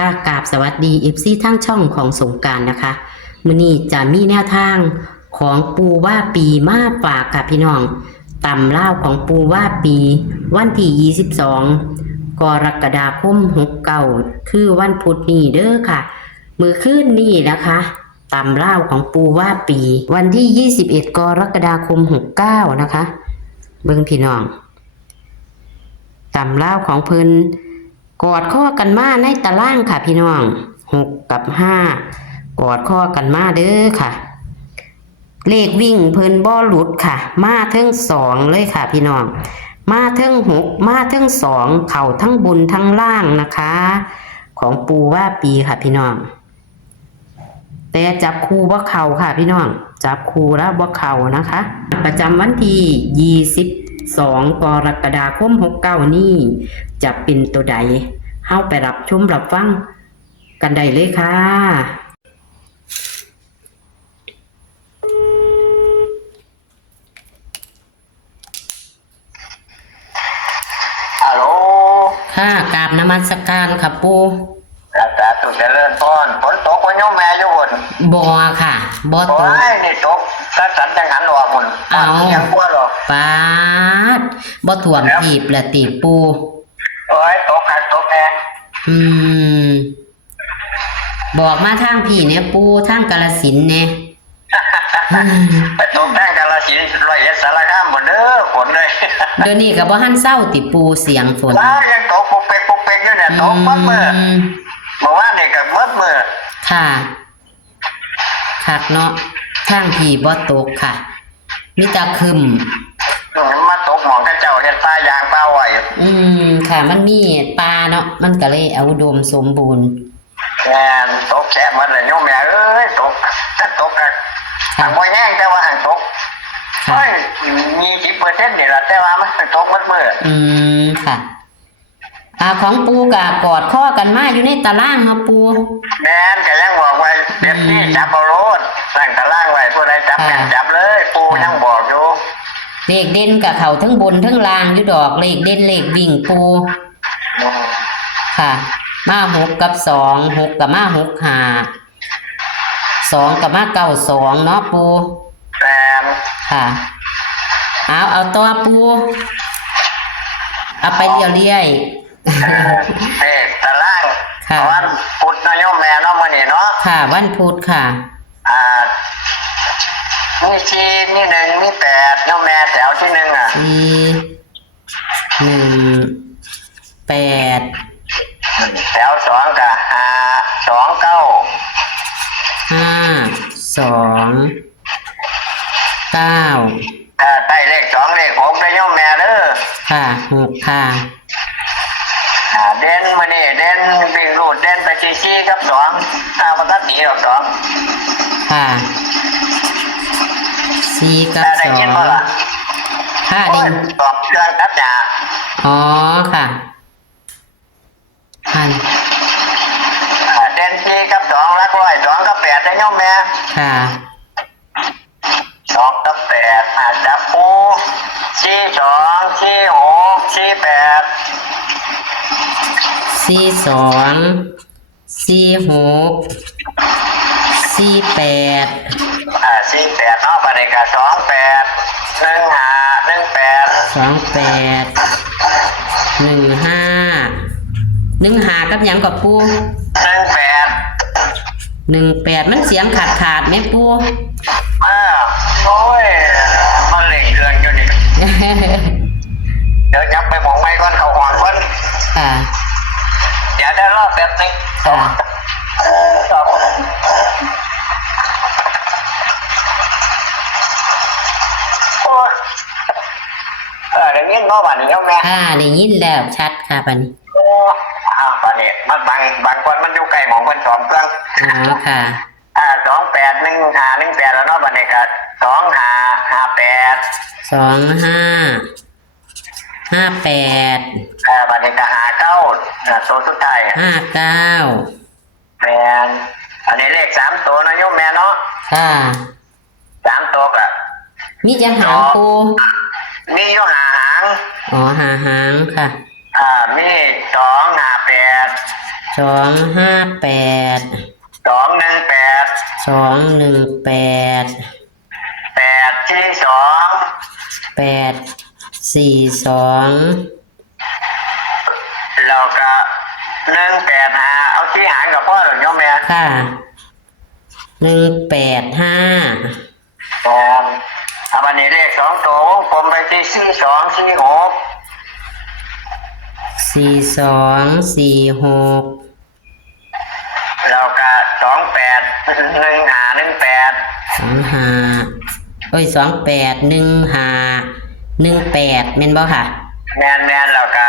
ค่ะกราบสวัสดีFCทั้งช่องของสงกรานต์นะคะมื้อนี้จะมีแนวทางของปูว่าปีมาฝากกับพี่น้องตำล่าวของปูว่าปีวันที่22กรกฎาคม69คือวันพุธนี้เด้อค่ะมื้อคืนนี้นะคะตำล่าวของปูว่าปีวันที่21กรกฎาคม69นะคะเบิ่งพี่น้องตำล่าวของเพิ่นกอดข้อกันมาในตารางค่ะพี่น้อง6 กับ 5กอดข้อกันมาเด้อค่ะเลขวิ่งเพิ่นบ่หลุดค่ะมาทั้ง2เลยค่ะพี่น้องมาทั้ง6มาทั้ง2เข้าทั้งบนทั้งล่างนะคะของปูว่าปีค่ะพี่น้องแต่จับคู่บ่เข้าค่ะพี่น้องจับคู่แล้วบ่เข้านะคะประจำวันที่22กรกฎาคม69นี้จะเป็นตัวใดเฮาไปรับชมรับฟังกันได้เลยค่ะฮัลโหลค่ะกราบนมัสการค่ะปูอาจารย์ตุเจริญพรฝนตกวันโยมแม่อยู่บนบ่ค่ะบ่ต โอ้ ก ยนี่ตกถ้าสันจังหันออกหมดยังกลัวหรอปาดบ่ท่วมทีบละติปูโอ้ยตกหักตกแน่ บอกมาทางพี่เนี่ยปูทางกาฬสินธุ์เนี่ย ไปตกได้กาลสินธุ์ร้อยเอ็ดสารคามหมดเด้อฝนเลย เดี๋ยวนี้ก็บ่ทันเศร้าติปูเสียงฝน ว้ายังตกปุกเปกปุกเปกอยู่เนี่ยตกมัดมือบอกว่าเด็กกับมัดมือค่ะคักเนาะทางพี่บ่ตกค่ะมีแต่คึมมาตกหมองกระเจ้าเห็นตายางเปล่าไว้ค่ะมันมีปลาเนาะมันก็เลยอุดมสมบูรณ์งานตกแฉะมันเลยโยมแม่เอ้ยตกถ้าตกอะทางบ่แห้งแต่ว่าหันตกเฮ้ย20%นี่แหละแต่ว่ามันตกมัดมือค่ะของปูกับกอดข้อกันมาอยู่ในตารางเนาะปูแม่นก็ยังบอกไว้เด็กที่จับเอาโลดสั่งตารางไว้ผู้ใดจับแม่นจับเลยปูยังบอกอยู่เลขเด่นกับเขาทั้งบนทั้งล่างอยู่ดอกเลขเด่นเลขวิ่งปูค่ะมา6 กับ 2 6กับมา6 5 2กับมา9 2เนาะปูแม่นค่ะเอาตัวปูเอาไปเรื่อยตารางวันพุธนะโยมแม่เนาะมื้อนี้เนาะค่ะวันพุธค่ะมี4มี1มี8โยมแม่แถวที่1อ่ะ4 1 8แถว2ก็5 2 9 5 2 9ใต้เลข2เลข6ได้โยมแม่เด้อค่ะ6ค่ะเด่นมื้อนี้เด่นวิ่งรูดเด่นไป4กับ2บ่ทันหนีดอก2ค่ะ4กับ2ได้ยินบ่ล่ะค่ะได้ตอบเครื่องตัดหญ้าอ๋อค่ะเด่น4กับ2หลักร้อย2กับ8ได้โยมแม่ค่ะ2กับ8จับปู42 46 48 42 46 48 48เนาะบัดนี้ก็28 15 18 28 15กับหยังกับปู18มันเสียงขาดไหมปูโอ้ยมันเล่งเครื่องอยู่นี่ เดี๋ยวจับไปหมองไม้ก่อนเขาหอนก่อนค่ะเดี๋ยวได้รอบแบบนึงได้ยินเนาะบัดนี้เนาะแม่ได้ยินแล้วชัดค่ะบัดนี้บัดนี้มันบางคนมันอยู่ใกล้หมองเพิ่น2เครื่องค่ะ28 15 18แล้วเนาะบัดนี้ก็25 58 25 58บัดนี้ก็59ตัวสุดท้าย59แม่นอันนี้เลข3ตัวนะโยมแม่เนาะค่ะ3ตัวก็มีจังหางปูมีอยู่5หาง5หางค่ะมี2 5 8 258 218 218 842 842แล้วก็185เอาที่หางกับพ่อหรือโยมแม่ ค่ะ185เอาวันนี้เลข2ตัวผมไปที่4246แล้วก็281518 25281518แม่นบ่ค่ะแมนแล้วก็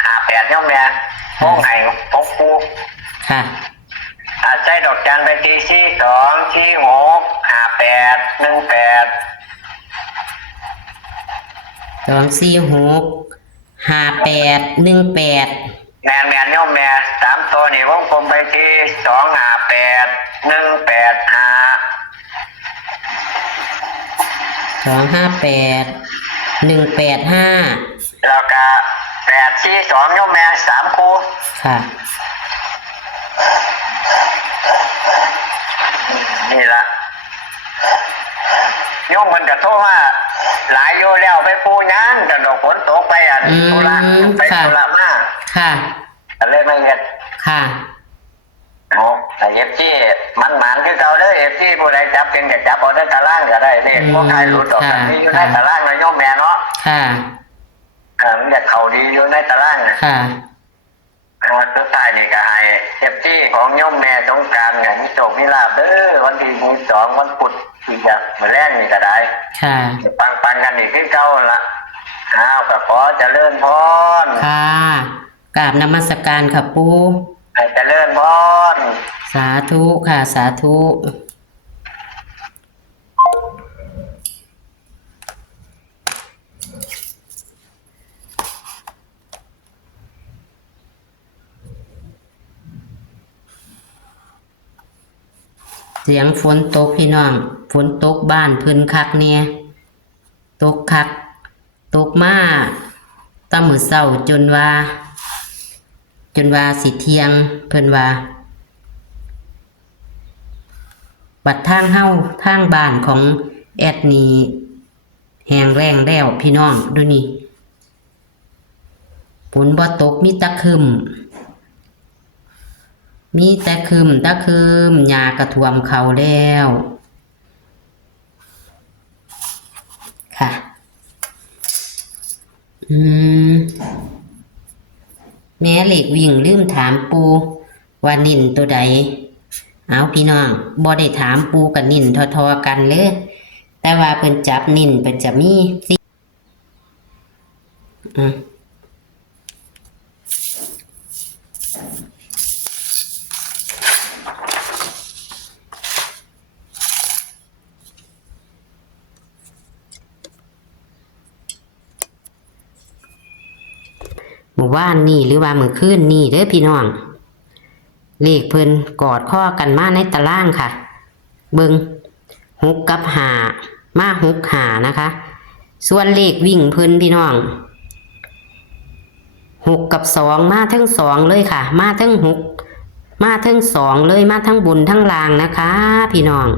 58โยมแม่พวกไหนพวกกู ค่ะใช้ดอกจันไปที่2465818แมนโยมแม่3ตัวนี่ผมไปที่258185แล้วก็842โยมแม่3คู่ ค่ะนี่ละโยมมันจะโทษว่าหลายโยแล้วไปปูงานจะดอกฝนตกไปธุระไปธุระมาก ค่ะ ก็เลยไม่เห็น ค่ะ เอาแต่เอฟซีมันคือเก่าเด้อเอฟซีผู้ใดจับเป็นก็จับเอาได้ตารางก็ได้เนี่ยพวกใครรู้ดอกแบบนี้อยู่ในตารางเลยโยมแม่เนาะ ค่ะมันจะเขาดีอยู่ในตารางนะ ค่ะ วันสุดท้ายนี่ก็ให้เอฟซีของโยมแม่สงกรานต์เนี่ยมีโชคมีลาภเด้อวันที่2วันพุธที่จะมาแรกนี่ก็ได้ ค่ะ ปังกันอีกคือเก่าละก็ขอเจริญพร ค่ะกราบนมัสการค่ะปู ให้เจริญพร สาธุค่ะ สาธุเสียงฝนตกพี่น้อง ฝนตกบ้านเพิ่นคักเนี่ยตกคัก ตกมาตะมื้อเช้าจนว่าสิเที่ยงเพิ่นว่า บัดทางเฮาทางบ้านของแอดนี่แห้งแล้งแล้วพี่น้องดูนี่ฝนบ่ตกมีแตะครึมหญ้ากระท่วมเขาแล้วค่ะแม่เหล็กวิ่งลืมถามปูว่านิ่นตัวใดเอาพี่น้องบ่ได้ถามปูกับนิ่นทอๆกันเลยแต่ว่าเพิ่นจับนิ่นเพิ่นจะมีสิหมู่บ้านนี่หรือว่ามื้อคืนนี่เด้อพี่น้องเลขเพิ่นกอดข้อกันมาในตารางค่ะเบิง6กับ5มา6 5นะคะส่วนเลขวิ่งเพิ่นพี่น้อง6กับ2มาทั้ง2เลยค่ะมาทั้ง6มาทั้ง2เลยมาทั้งบนทั้งล่างนะคะพี่น้อง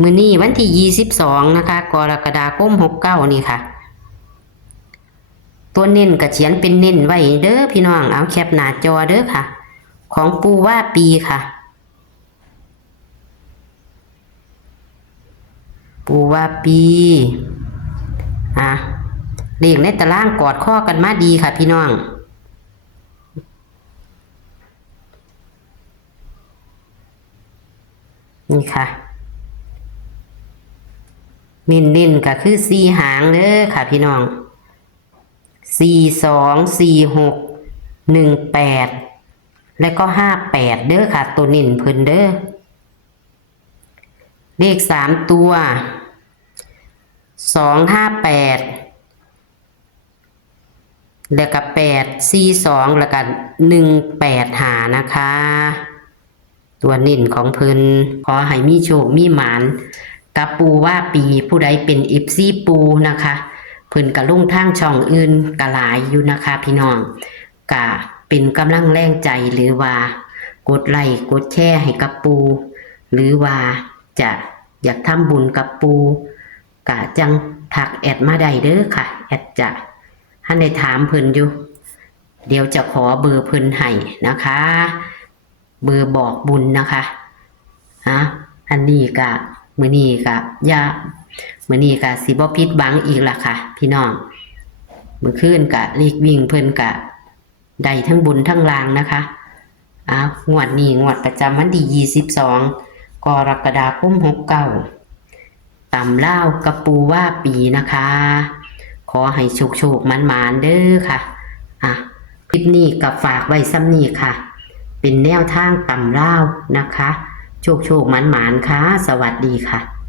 มื้อนี้วันที่22นะคะกรกฎาคม69นี่ค่ะตัวเน้นก็เขียนเป็นเน้นไว้เด้อพี่น้องเอาแคปหน้าจอเด้อค่ะของปูว่าปีค่ะปูว่าปีเลขในตารางกอดข้อกันมาดีค่ะพี่น้องนี่ค่ะเน้นก็คือ4 หางเด้อค่ะพี่น้อง424618และก็58เด้อค่ะตัวนิ่นเพิ่นเด้อเลข3ตัว258แล้วก็842แล้วก็185นะคะตัวนิ่นของเพิ่นขอให้มีโชคมีหมานกับปูว่าปีผู้ใดเป็น FC ปูนะคะเพิ่นก็ลงทางช่องอื่นก็หลายอยู่นะคะพี่น้องก็ไป เป็นกำลังแรงใจหรือว่ากดไลค์กดแชร์ให้กับปูหรือว่าจะอยากทำบุญกับปูกะจังทักแอดมาได้เด้อค่ะแอดจะให้ได้ถามเพิ่นอยู่เดี๋ยวจะขอเบอร์เพิ่นให้นะคะ เบอร์บอกบุญนะคะอันนี้กะมื้อนี้กะมื้อนี้กะสิบ่ผิดหวังอีกล่ะค่ะพี่น้องมื้อคืนกะเลขวิ่งเพิ่นกะได้ทั้งบุญทั้งลางนะคะงวดนี้งวดประจำวันที่22กรกฎาคม69ตำล่าวกระปูว่าปีนะคะ ขอให้โชคๆมันๆเด้อค่ะคลิปนี้ก็ฝากไว้ซ้ำนี้ค่ะ เป็นแนวทางตำล่าวนะคะ โชคๆมันๆค่ะ สวัสดีค่ะ